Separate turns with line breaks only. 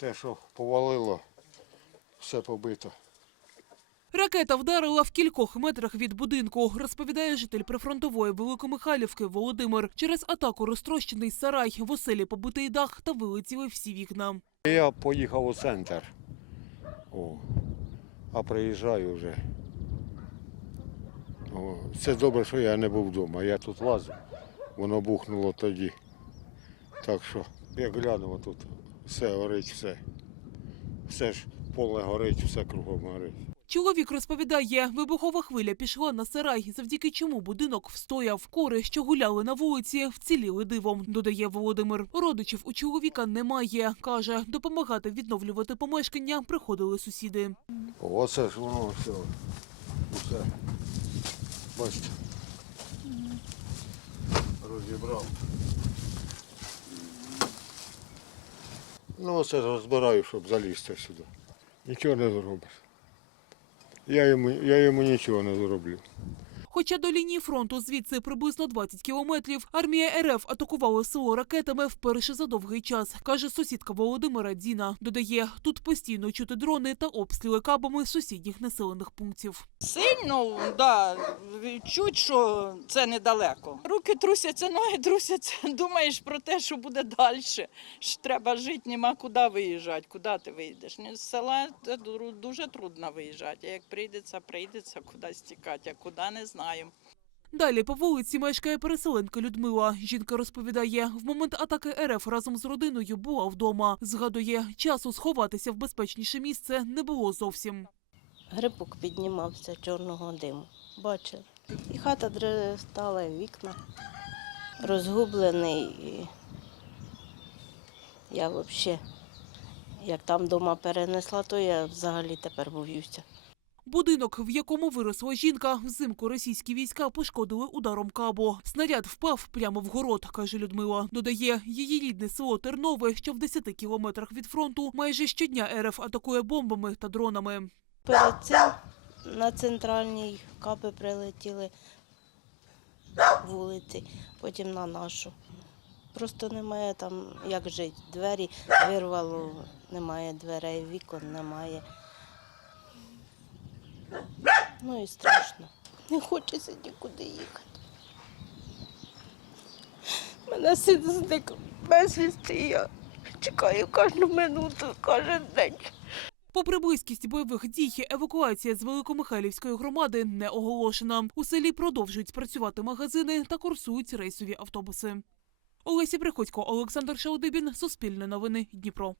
Те, що повалило, все побито.
Ракета вдарила в кількох метрах від будинку, розповідає житель прифронтової Великомихайлівки Володимир. Через атаку розтрощений сарай, в оселі побитий дах та вилетіли всі вікна.
Я поїхав у центр. О, а приїжджаю вже. О, це добре, що я не був вдома. Я тут лазив. Воно бухнуло тоді. Так що, як глянемо тут, все горить, все. Все ж поле горить, все кругом горить.
Чоловік розповідає, вибухова хвиля пішла на сарай, завдяки чому будинок встояв. Кори, що гуляли на вулиці, вціліли дивом, додає Володимир. Родичів у чоловіка немає. Каже, допомагати відновлювати помешкання приходили сусіди.
Оце ж воно все. Усе. Бачите. Розібрав. Ну, оце розбираю, щоб залізти сюди. Нічого не зробиш. Я йому, я йому нічого не зроблю.
Хоча до лінії фронту звідси приблизно 20 кілометрів, армія РФ атакувала село ракетами вперше за довгий час, каже сусідка Володимира Діна. Додає, тут постійно чути дрони та обстріли кабами сусідніх населених пунктів.
Сильно, да, чуть, що це недалеко. Руки трусяться, ноги трусяться. Думаєш про те, що буде далі. Ж треба жити, нема куди виїжджати. Куди ти виїдеш? Ні, З села дуже трудно виїжджати. Як прийдеться, прийдеться кудись тікати, а куди не знаємо.
Далі по вулиці мешкає переселенка Людмила. Жінка розповідає, в момент атаки РФ разом з родиною була вдома. Згадує, часу сховатися в безпечніше місце не було зовсім.
Грибок піднімався чорного диму. Бачив. І хата стала, і вікна розгублений. І я взагалі, як там вдома перенесла, то я взагалі тепер боюся.
Будинок, в якому виросла жінка, взимку російські війська пошкодили ударом кабо. Снаряд впав прямо в город, каже Людмила. Додає, її рідне село Тернове, що в 10 кілометрах від фронту, майже щодня РФ атакує бомбами та дронами.
Перед цим на центральній капи прилетіли вулиці, потім на нашу. Просто немає там як жити. Двері вирвало, немає дверей, вікон немає. Ну і страшно. Не хочеться нікуди їхати. Мене син зник безвісти, я чекаю кожну минуту, кожен день.
Попри близькість бойових дій, евакуація з Великомихайлівської громади не оголошена. У селі продовжують працювати магазини та курсують рейсові автобуси. Олеся Приходько, Олександр Шаудибін, Суспільне новини, Дніпро.